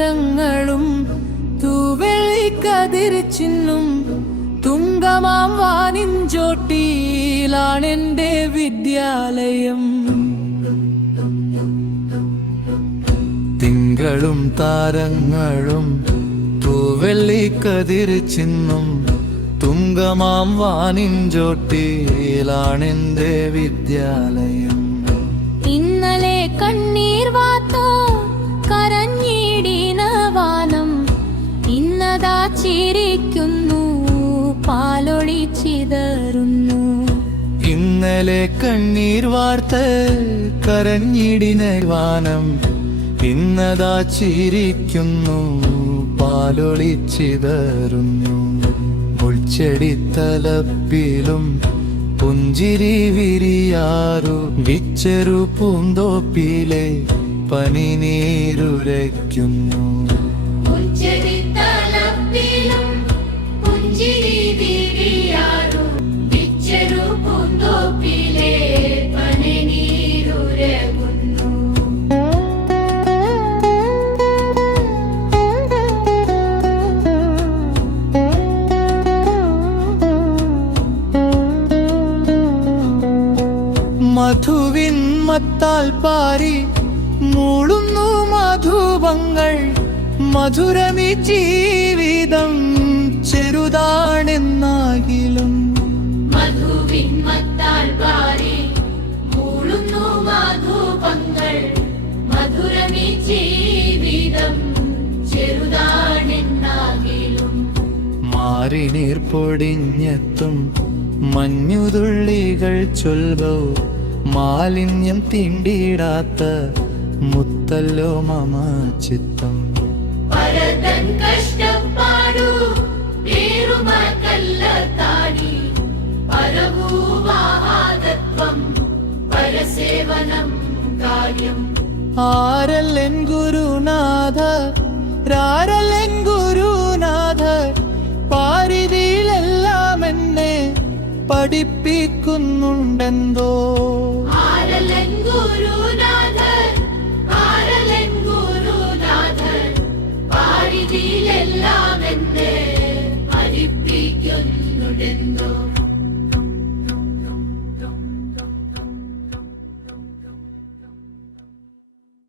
താരങ്ങളും തൂവെള്ളിക്കതിരിച്ചിന്നും തുങ്കമാം വാനിൻചോട്ടിയിലാണെന്റെ വിദ്യാലയം. തിങ്കളും താരങ്ങളും തൂവെള്ളിക്കതിരിച്ചിന്നും തുങ്കമാം വാനിൻചോട്ടിയിലാണെന്റെ വിദ്യാലയം. ഇന്നലെ കണ്ണീർ വാർത്തോ കരഞ്ഞിടിന വാനം, ഇന്നതാ ചിരിക്കുന്നു പാലൊളി ചിതറുന്നു. ഇന്നലെ കണ്ണീർ വാർത്ത കരഞ്ഞിടിന വാനം, ഇന്നതാ ചിരിക്കുന്നു പാലൊളി ചിതറുന്നു. മുൾച്ചെടിത്തലപ്പിലും പുഞ്ചിരി വിരിയാറു വിച്ചെറു പൂന്തോപ്പിലെ പനിനീരുരയ്ക്കുന്നു. മധുവിൻ മത്താൽ പാരി മൂളുന്നു മധുപങ്ങൾ, മധുരമി ജീവിതം ചെറുതാണെന്നാകിലും. മധുവിൻ മത്താൽ പാരി മൂളുന്നു മധുപങ്ങൾ, മധുരമി ജീവിതം ചെറുതാണെന്നാകിലും. മാറിനീർ പൊടിഞ്ഞെത്തും മഞ്ഞുതുള്ളികൾ ചൊൽവോ, മാലിന്യം തീണ്ടിടാത്ത മുത്തല്ലോ മമ ചിത്തം. പരതൻ കഷ്ടപ്പാടു പേരുമകല്ലത്താടി, പരഭൂവാദത്വം പരസേവനം കാര്യം. ആരല്ലൻ ഗുരുനാഥ രാരല്ലൻ ഗുരുനാഥ, പാരിതിയിലെല്ലാം എന്നെ പഠിപ്പിക്കുന്നുണ്ടെന്തോ.